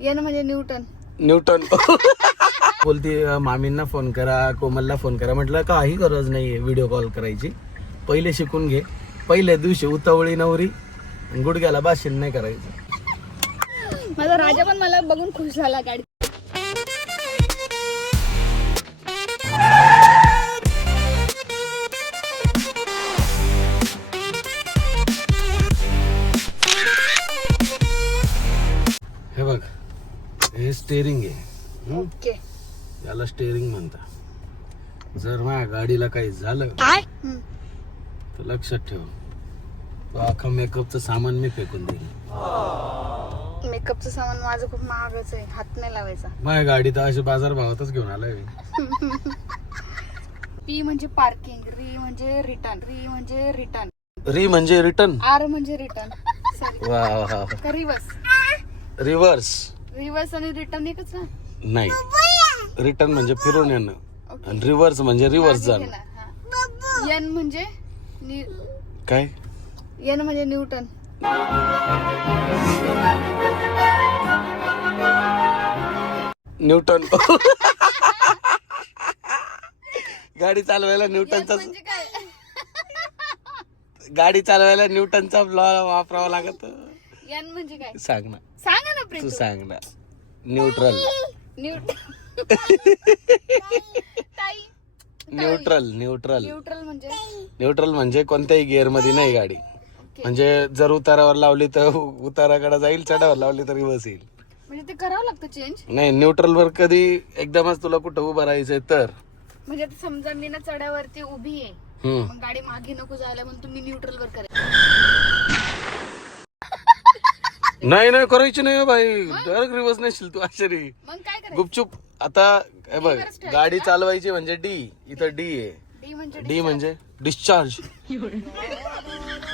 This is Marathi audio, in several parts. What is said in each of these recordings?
एन म्हणजे न्यूटन. न्यूटन. बोलते मामींना फोन करा, कोमलला फोन करा. म्हटलं काही गरज नाहीये व्हिडिओ कॉल करायची. पहिले शिकून घे. पहिल्या दिवशी उतावळी नवरी, गुडघ्याला बाशिंग नाही करायचं. माझा राजा पण मला बघून खुश झाला गाडी. हे बघ, हे स्टेअरिंग आहे. ओके. याला स्टेअरिंग म्हणता. जर माझ्या गाडीला काही झालं तर लक्षात ठेव, तो अख्खा मेकअपचं सामान मी फेकून देईन. मेकअपचं सामान माझं खूप महागच आहे, हात नाही लावायचा. माझ्या गाडी तर अशी बाजार भावातच घेऊन आलाय. पी म्हणजे पार्किंग, री म्हणजे रिटर्न, री म्हणजे रिटर्न, री म्हणजे रिटर्न, आर म्हणजे रिटर्न. सॉरी, वा वा. रिवर्स. रिव्हर्स रिवर्स आणि रिटर्न एकच ना. नाही, रिटर्न म्हणजे फिरून येणं आणि रिव्हर्स म्हणजे रिव्हर्स जाणं. एन म्हणजे काय? एन म्हणजे न्यूटन. न्यूटन. गाडी चालवायला न्यूटनचा, म्हणजे काय? गाडी चालवायला न्यूटनचा लॉ वापरावा लागत. एन म्हणजे काय? सांग ना, सांगा ना प्रीतू. तू सांग ना. न्यूट्रल. न्यूट्रल. न्यूट्रल न्यूट्रल म्हणजे कोणत्याही गिअर मध्ये नाही गाडी. म्हणजे जर उतारावर लावली तर उताराकडे जाईल, चढावर लावली तर रिव्हर्स येईल. म्हणजे ते करावं लागतं चेंज. नाही, न्यूट्रल वर कधी एकदमच तुला कुठं उभं राहायचंय तर. म्हणजे आता समजा मी ना चढ्यावरती उभी आहे, मग गाडी मागे नको जायला म्हणून तुम्ही न्यूट्रल वर करा. नाही नाही करायची नाही भाई, डायरेक्ट रिव्हर्स नसेल तू आश्चर्य. मग काय करायचं? गुपचूप. आता हे बघ, गाडी चालवायची म्हणजे डी. इथं डी आहे. डी म्हणजे डिस्चार्ज.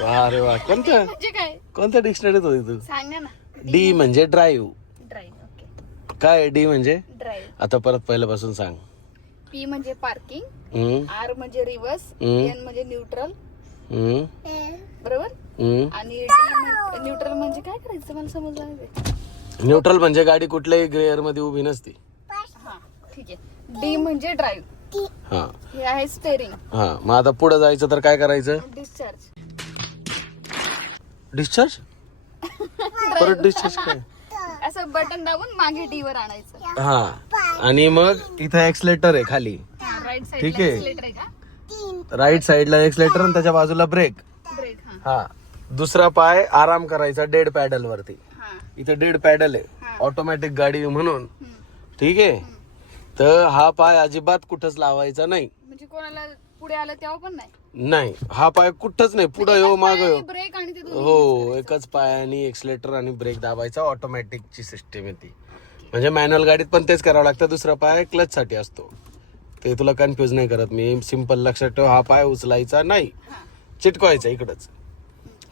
वा रे वा. कोणत्या म्हणजे काय? कोणत्या डिक्शनरीत होती तू? सांगा ना. डी म्हणजे ड्राईव्ह. ड्राईव्ह. ओके. काय डी म्हणजे? ड्राईव्ह. आता परत पहिल्यापासून सांग. पी म्हणजे पार्किंग, आर म्हणजे रिव्हर्स, एन म्हणजे न्यूट्रल, बरोबर. आणि डी न्यूट्रल म्हणजे काय करायचं मला समजलं नाही. न्यूट्रल म्हणजे गाडी कुठल्याही गिअर मध्ये उभी नसती. हा ठीक आहे. डी म्हणजे ड्राईव्ह. हा, हे आहे स्टेअरिंग. हा. मग आता पुढे जायचं तर काय करायचं? डिस्चार्ज. डिस्चार्ज. परत डिस्चार्ज काय? असं बटन दाबून मागे डी वर आणायचं. हा, आणि मग इथं एक्सलेटर आहे खाली. राईट साइड ठीक आहे. एक्सिलेटर आहे का? राईट साइडला एक्सलेटर आणि त्याच्या बाजूला ब्रेक. ब्रेक. हा. दुसरा पाय आराम करायचा डेड पॅडल वरती. हा. इथं डेड पॅडल आहे, ऑटोमॅटिक गाडी म्हणून. ठीक आहे. तर हा पाय अजिबात कुठंच लावायचा नाही. म्हणजे कोणाला पुढे आलं तेव्हा पण नाही. नाही, हा पाय कुठंच नाही. पुढे येऊ माग येऊ. ब्रेक आणि ते दोन्ही हो, एकच पायाने एक्सलेटर आणि ब्रेक दाबायचा. ऑटोमॅटिकची सिस्टीम येते. म्हणजे मॅन्युअल गाडीत पण तेच करावं लागतं. दुसरा पाय क्लच साठी असतो. ते तुला कन्फ्युज नाही करत मी. सिंपल लक्षात ठेव, हा पाय उचलायचा नाही, चिटकवायचा इकडच.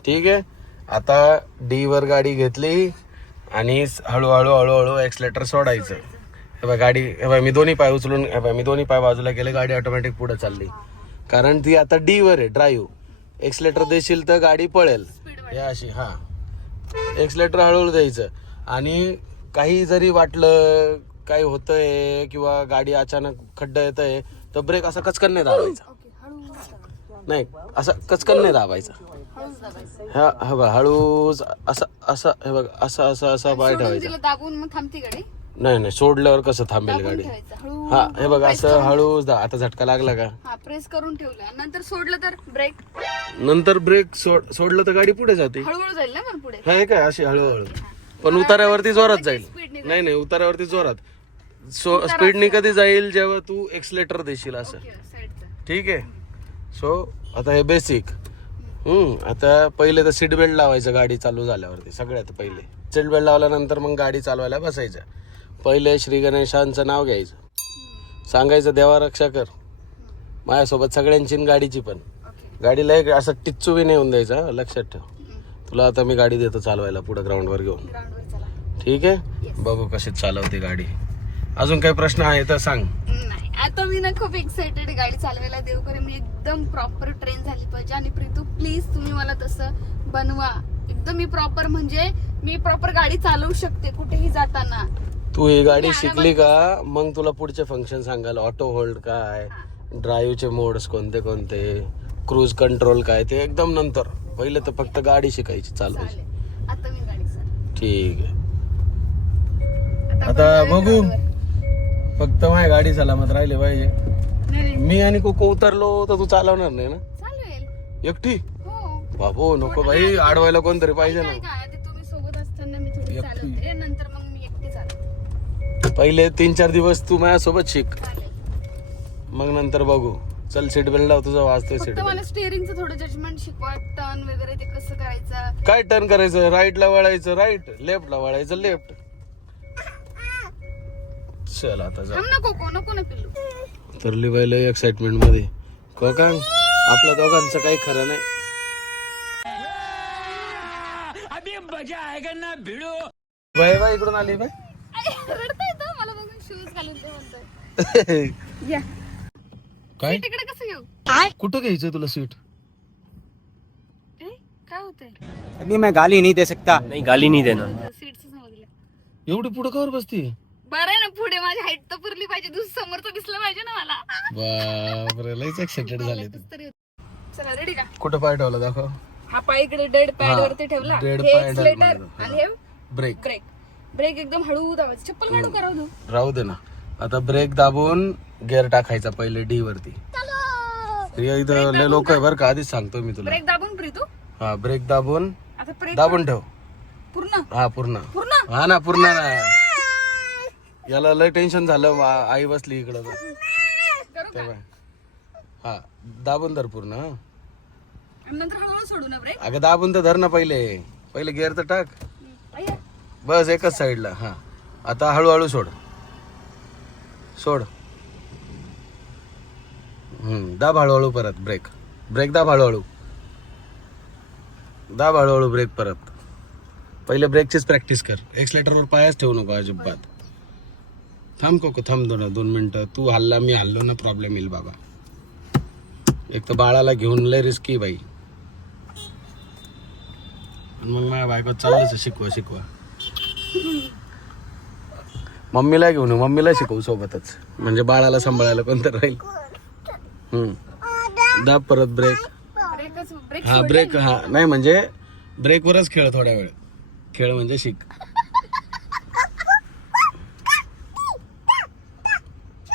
ठीक आहे. आता डी वर गाडी घेतली आणि हळूहळू हळूहळू एक्सलेटर सोडायचं. हे बघ गाडी, हे बघ मी दोन्ही पाय उचलून, हे बघ मी दोन्ही पाय बाजूला गेले, गाडी ऑटोमॅटिक पुढे चालली. कारण ती आता डी वर आहे ड्राईव्ह. एक्सलेटर देशील तर गाडी पळेल. हे अशी. हा, एक्सलेटर हळूहळू द्यायचं. आणि काही जरी वाटलं काही होतंय किंवा गाडी अचानक खड्डा येतंय तर ब्रेक असा कचकन नाही दाबायचा. नाही, असा कचकन नाही दाबायचा. हा हा बघ, हळूच असं असं. हे बघ असं असं असं पाय ठेवायचा. दाबून मग थांबती गाडी. नाही नाही, सोडल्यावर कसं थांबेल गाडी. हा, हे बघ असं हळूच. आता झटका लागला का? हा, प्रेस करून ठेवलं, नंतर सोडलं तर ब्रेक. नंतर ब्रेक सोडलं तर गाडी पुढे जाते. हळूहळू जाईल ना मग पुढे. हे काय अशी हळूहळू. पण उतार्यावरती जोरात जाईल. नाही नाही, उतार्यावरती जोरात. स्पीडनी कधी जाईल? जेव्हा तू एक्सलेटर देशील असं. ठीक आहे. सो आता हे बेसिक. आता पहिले तर सीट बेल्ट लावायचं गाडी चालू झाल्यावरती. सगळ्यात पहिले सीट बेल्ट लावल्यानंतर मग गाडी चालवायला बसायचं. पहिले श्री गणेशांचं नाव घ्यायचं, सांगायचं देवा रक्षा कर. माझ्यासोबत सगळ्यांची गाडीची पण. गाडीला एक असं टिच्चू बी नाही होऊन द्यायचा. लक्षात ठेव. तुला आता मी गाडी देतो चालवायला पुढे ग्राउंडवर घेऊन. ठीक आहे. बघू कशी चालवते गाडी. अजून काही प्रश्न आहे तर सांग. नाही, आता मी ना खूप एक्साइटेड गाडी चालवायला. देव करे मी एकदम प्रॉपर ट्रेन झाली पाहिजे. आणि प्रीतू प्लीज तुम्ही मला तसं बनवा. एकदम मी प्रॉपर गाडी चालवू शकते कुठेही जाताना. तू ही गाडी शिकली का मग तुला पुढचे फंक्शन सांगाल. ऑटो होल्ड काय, ड्राईव्हचे मोड्स कोणते कोणते, क्रूज कंट्रोल काय, ते एकदम नंतर. पहिले तर फक्त गाडी शिकायची, चालवायची. चालेल. आता मी गाडी चालवते. ठीक आहे. आता बघू, फक्त माझी गाडी सलामत राहिली पाहिजे. नाही, मी आणि कोको उतरलो तर तू चालवणार नाही ना चालेल. एकटी? हो. बाबू नको भाई, आडवायला कोणतरी पाहिजे ना. काय आधी तुम्ही सोबत असताना मी थोडी एकटी. चालवते, नंतर मग मी एकटी चालवते. पहिले 3-4 दिवस तू माझ्यासोबत शिक, चालेल. मग नंतर बघू. चल सीट बेल्ट लाव, तुझं वाजते सीट फक्त मला बेल्ट. स्टेअरिंगचं थोडं जजमेंट शिकवा, टर्न वगैरे ते कसं करायचं. काय टर्न करायचं? राईटला वळायचं राईट, लेफ्टला वळायचं लेफ्ट. चल आता जा. थांब ना कोको, नको ना पिल्लू. तर लिवायला एक्साइटमेंट मध्ये कोका, आपल्या दोघांचं काही खरं नाही. बाय बाय, इकडून आली बाय. रडता येतं मला बघून, शूज घालून ते म्हणतोय. या काय तिकडे कसं घेऊ? कुठं घ्यायचं तुला सीट? ए, काय होतंय? अभी मैं गाली नहीं दे सकता. नहीं, गाली नहीं देना. सीटच समजलं. एवढी पुढे कवर बसती? बरं आहे ना, पुढे माझी हाईट तर पुरली पाहिजे, समोरचं दिसलं पाहिजे ना मला. बापरे, लईच एक्साइटेड झाले तू. तरी चला, रेडी का? कुठं पाय ठेवला दाखव. हा पाय इकडे डेड पॅड वरती ठेवला. डेड हे पॅड एक्सलेटर आणि हे ब्रेक. ब्रेक. ब्रेक एकदम हळू दाबायचं. चप्पल काढू करा तू. राहू दे ना. आता ब्रेक दाबून गिअर टाकायचा पहिले डी वरती. इथं लय लोक आहे बरं का, आधीच सांगतो मी तुला. ब्रेक दाबून फ्री तू. हा, ब्रेक दाबून आता ब्रेक दाबून ठेव. पूर्ण हा पूर्ण. पूर्ण. हा ना, पूर्ण ना. याला लय टेन्शन झालं, आई बसली इकडं. करू का? हा, दाबून धर पूर्ण. हा, आणि नंतर हळूहळू सोडू ना ब्रेक. अगं दाबून तर धर ना पहिले. पहिले गिअर तर टाक. अय्या. बस एकच साईडला. हा, आता हळूहळू सोड. सोड. दाब हळूहळू परत ब्रेक. ब्रेक दाब हळूहळू. दाब हळूहळू ब्रेक परत. पहिले ब्रेकचीच प्रॅक्टिस कर. एक्सलेटरवर पायच ठेवू नको अजिबात. थांब कोको, थांब 2 मिनिटं. तू हल्ला मी हल्लो ना, प्रॉब्लेम येईल बाबा. एक तर बाळाला घेऊन लय रिस्की बाई. मग माझ्या बायको चाललंच शिकवा. मम्मीला घेऊन मम्मीला शिकवू सोबतच, म्हणजे बाळाला सांभाळायला कोणतं राहील. दाब परत ब्रेक. ब्रेक हा ब्रेक. हा नाही म्हणजे ब्रेकवरच खेळ थोड्या वेळ. खेळ म्हणजे शिक.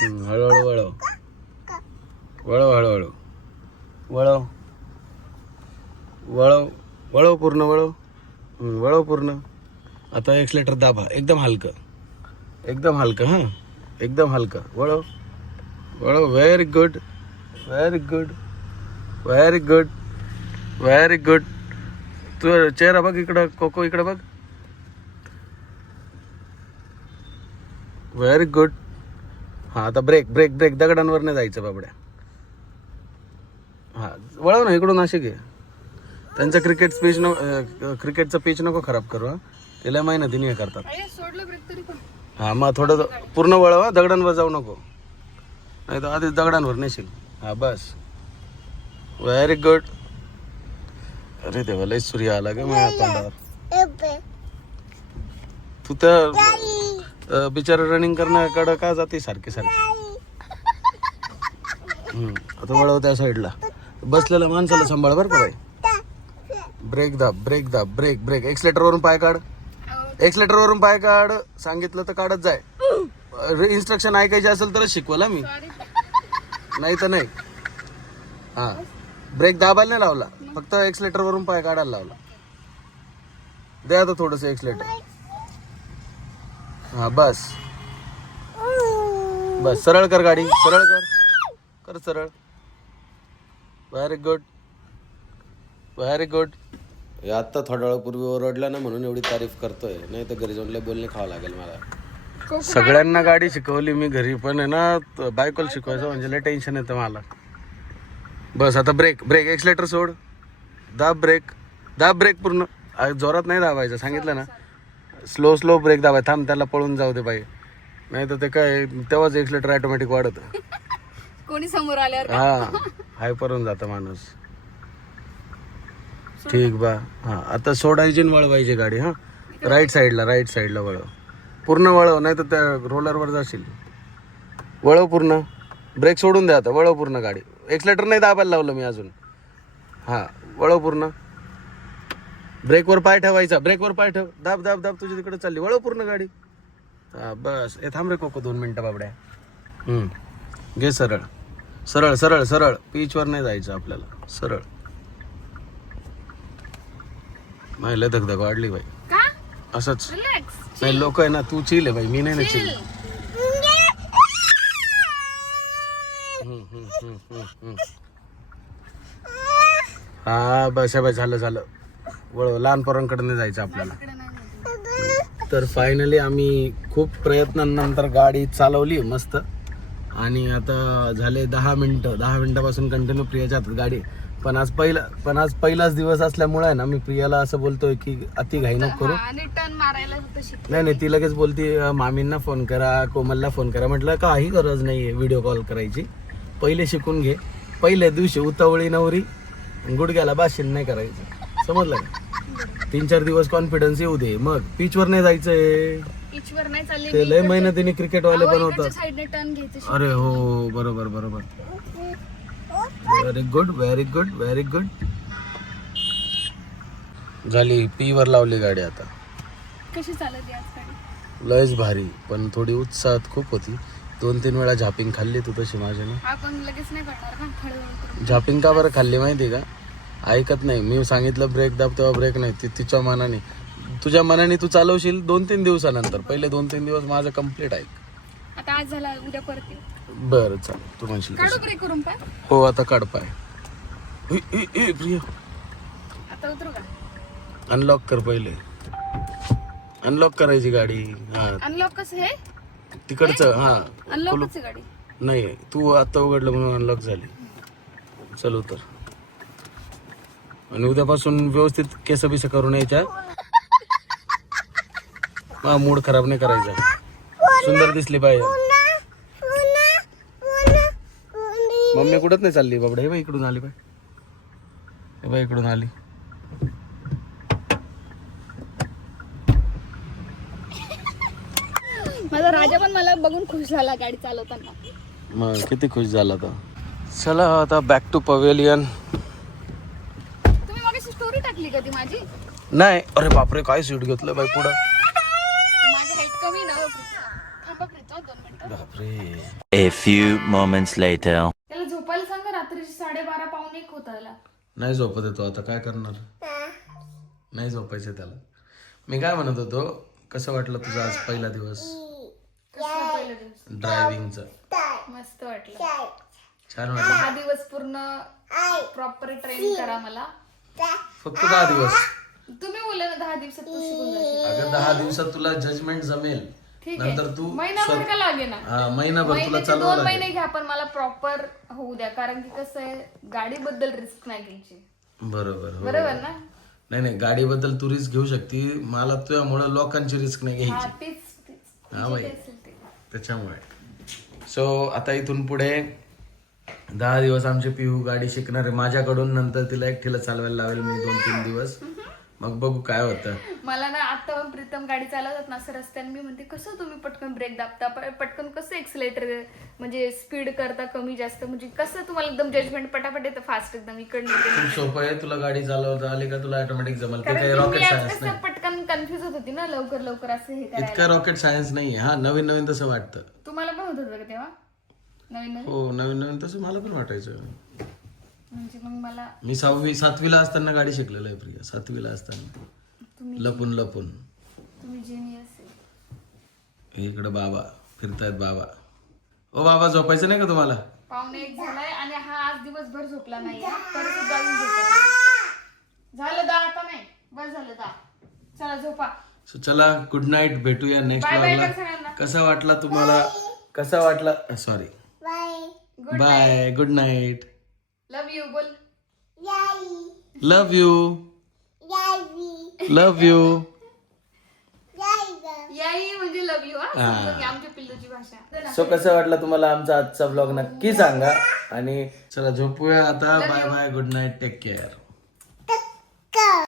हळूहळू वळव. वळव हळूहळू. वळव वळव वळव पूर्ण. वळव. वळव पूर्ण. आता एक्सलेटर दाबा एकदम हलकं. एकदम हलकं. हा, एकदम हलकं. वळव वळव. Very good, very good, very good, very good. तू चेहरा बघ इकडं कोको, इकडं बघ. Very good. हा, आता ब्रेक ब्रेक ब्रेक. दगडांवर नाही जायचं बाबड्या. हा, वळव ना इकडून. असे घे. त्यांचं क्रिकेटचं पिच नको खराब करू. हा, त्याला मेहनतीने हे करतात. सोडलं ब्रेक तरी पण. हा, मग थोडं पूर्ण वळवा. दगडांवर जाऊ नको, नाही तर आधीच दगडांवर नेशील. हा बस. Very good. अरे देवा, लय सूर्य आला का माझ्या तोंडावर. तू तर बिचारा रनिंग करण्याकडं का जाते सारखी सारखी. आता वळव त्या साईडला. बसलेल्या माणसाला सांभाळ बरं का बाई. ब्रेक दाब, ब्रेक दाब, ब्रेक ब्रेक. एक्सलेटर वरून पाय काढ. एक्सलेटर वरून पाय काढ. सांगितलं तर काढत जाय. इन्स्ट्रक्शन ऐकायचे असेल तरच शिकवला मी, नाही तर नाही. हा, ब्रेक दाबायला नाही लावला, फक्त एक्सलेटर वरून पाय काढायला लावला. दे आता थोडस एक्सलेटर. हा बस बस. सरळ कर गाडी. सरळ कर सरळ. Very good, very good. आता थोड्या वेळापूर्वी ओरडला ना म्हणून एवढी तारीफ करतोय, नाही तर घरी जाऊन लय बोलणे खावं लागेल मला. सगळ्यांना गाडी शिकवली मी घरी, पण आहे ना बायकोला शिकवायचं म्हणजे लय टेन्शन येतं मला. बस आता ब्रेक ब्रेक. एक्सलेटर सोड. दाब ब्रेक. दाब ब्रेक पूर्ण. जोरात नाही दाबायचं, सांगितलं ना. स्लो स्लो ब्रेक दाबाय. थांब, त्याला पळून जाऊ दे बाई, नाही तर ते काय तेव्हाच एक्सलेटर ऑटोमॅटिक वाढत. कोणी समोर आल्यावर हा, हायपर होऊन जातं माणूस. ठीक बा. हा आता सोडायची आणि वळवायची गाडी. हा राईट साईडला वळव, पूर्ण वळव, नाही तर त्या रोलरवर जाशील. वळव पूर्ण, ब्रेक सोडून द्या आता, वळव पूर्ण गाडी. एक्सलेटर नाही दाबायला लावलं मी अजून. हा वळव पूर्ण, ब्रेकवर पाय ठेवायचा, ब्रेकवर पाय ठेव, दाब दाब दाब, तुझी तिकडे चालली, वळव पूर्ण गाडी. हा बस. हे थांब रे कोको 2 मिनिटं बाबड्या. घे सरळ सरळ सरळ सरळ, पीचवर नाही जायचं आपल्याला, सरळ. नाही लय धगधग वाढली बाई. का? असंच रिलॅक्स. नाही, लोक आहे ना, तू चिल आहे बाई, मी नाही ना चिल. हा बस बाई, झालं. वळव, लहान पोरांकडे नाही जायचं आपल्याला. तर फायनली आम्ही खूप प्रयत्नांनंतर गाडी चालवली मस्त. आणि आता झाले 10 मिनिटापासून कंटिन्यू प्रियाच्या हातात गाडी. पण आज पहिलाच दिवस असल्यामुळे आहे ना, मी प्रियाला असं बोलतोय की अति घाई नको करू. आणि टर्न मारायला फक्त शिक. नाही ती लगेच बोलती मामींना फोन करा, कोमलला फोन करा. म्हटलं काही गरज नाहीये व्हिडिओ कॉल करायची, पहिले शिकून घे. पहिल्या दिवशी उतावळी नवरी, गुडघ्याला बाशिंग नाही करायचं, समजलं का? 3-4 दिवस कॉन्फिडन्स येऊ दे, मग पिचवर नाही जायचंय. पिचवर नाही चालले. ते लय मेहनतीने क्रिकेट वाले बनवतात. साइडने टर्न घ्यायचं. अरे हो, बरोबर. Very good. झाली, पी वर लावली गाडी आता. कशी चालत आज गाडी? लयच भारी, पण थोडी उत्साहात खूप होती. 2-3 वेळा झापिंग खाल्ली तू तशी माझ्याने. आपण लगेच नाही करणार का, हळूहळू. झापिंग का बरं खाल्ली माहिती का? ऐकत नाही. मी सांगितलं ब्रेक दाब, तेव्हा ब्रेक नाही. ती तिच्या मनाने, तुझ्या मनाने तू चालवशील 2-3 दिवसानंतर. पहिले 2-3 दिवस माझं कम्प्लीट ऐक. आता आज झाला, उद्या परत येऊ. बरं चल, तू म्हणशील काढू तसं. ब्रेक करून पाय. हो आता काढ पाय. ए प्रिया, आता उतरू का? अनलॉक कर पहिले. अनलॉक करायची गाडी. हा अनलॉक कसं हे? तिकडचं. हा अनलॉकच आहे गाडी. नाही, तू आता उघडलं म्हणून अनलॉक झाली. चल उतर. आणि उद्यापासून व्यवस्थित केस बिस करून यायच्या. हा मूड खराब नाही करायचा. सुंदर दिसली पाहिजे. मम्मी कुठंच नाही चालली बाबडा. हे बाई इकडून आली बाई, हे बाई इकडून आली. माझा राजा पण मला बघून खुश झाला गाडी चालवताना. मग किती खुश झाला तो. चला आता बॅक टू पवेलियन. तुम्ही मागाशी स्टोरी टाकली का ती माझी? नाही, अरे बापरे, काय सीट घेतलं बाई पुढं. माझं हाईट कमी ना. थांबा प्रीता, 2 मिनिटं. बापरे. A few moments later. त्याला झोपायला सांगा, रात्रीची 12:30 पाऊण 1 होत आला. नाही झोपत येतो, आता काय करणार. नाही झोपायचं त्याला. मी काय म्हणत होतो, कसं वाटलं तुझा आज पहिला दिवस कसं पहिला दिवस? ड्रायव्हिंगचा? मस्त वाटलं. छान वाटलं. 10 दिवस पूर्ण प्रॉपर ट्रेन करा मला. फक्त 10 दिवस? तुम्ही बोलले ना 10 दिवसात तू शिकून जाशील. अगं 10 दिवसात तुला जजमेंट जमेल. ठीक आहे. नंतर तू महिनाभर का लागे ना. महिनाभर तुला महिन्याचे चालवावं 2 महिने लागेल. घ्या, पण मला प्रॉपर होऊ द्या. कारण की कसं आहे, गाडीबद्दल रिस्क नाही घ्यायची. बरोबर. हो. बरोबर ना? नाही गाडीबद्दल तू रिस्क घेऊ शकते. मला तुझ्यामुळे लोकांची रिस्क नाही हा, घ्यायची. तेच हा बाई, जे असेल ते. त्याच्यामुळे. सो आता इथून पुढे 10 दिवस आमची पिहू गाडी शिकणार आहे माझ्याकडून. नंतर तिला एकटीला चालवायला लावेल मी 2-3 दिवस. मग बघू काय होतं. मला ना आता पण प्रीतम गाडी चालवतात ना असं रस्त्याने, मी म्हणते कसं तुम्ही पटकन ब्रेक दाबता, पटकन कसं एक्सिलेटर म्हणजे स्पीड करता कमी जास्त, म्हणजे कसं तुम्हाला एकदम जजमेंट पटापट येतं फास्ट एकदम इकडनं. खूप सोपं आहे. तुला गाडी चालवता आली का तुला ऑटोमॅटिक जमल. ते कारण काही की रॉकेट मी आज सायन्स कसं नाही. पटकन कन्फ्युज होत होती ना, लवकर असं हे करायला. इतका रॉकेट सायन्स नाहीये. हा नवीन तसं वाटतं. तुम्हाला पण होत होतं का तेव्हा नवीन? हो नवीन तसं मला पण वाटायचं. म्हणजे मग मला मी 7वीला असताना गाडी शिकलेलो आहे प्रिया. 7वीला असताना लपून तुम्ही जेनियस आहे. इकडे बाबा फिरतायत. बाबा, ओ बाबा, झोपायचं नाही का तुम्हाला? 1:15 झालाय आणि हा आज दिवसभर झोपला नाही, तरी सुद्धा अजून झोपत नाही. झालं 10 आता नाही, बस झालं 10. चला झोपा. सो चला, गुड नाईट. भेटूया नेक्स्ट बाय बाय व्लॉगला. सगळ्यांना. कसा वाटला तुम्हाला? कसा वाटला? Sorry, bye, good night. Love you बोल. Love you. Love you. याई म्हणजे लव यू. आमच्या पिल्लूची भाषा. सो कसं वाटलं तुम्हाला आमचा आजचा व्लॉग नक्की सांगा. आणि चला झोपूया आता. Bye bye, good night, take care.